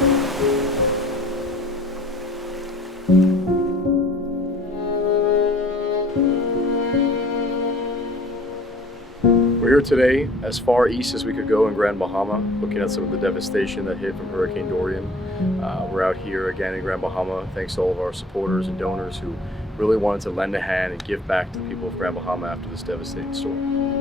We're here today as far east as we could go in Grand Bahama, looking at some of the devastation that hit from Hurricane Dorian. We're out here again in Grand Bahama thanks to all of our supporters and donors who really wanted to lend a hand and give back to the people of Grand Bahama after this devastating storm.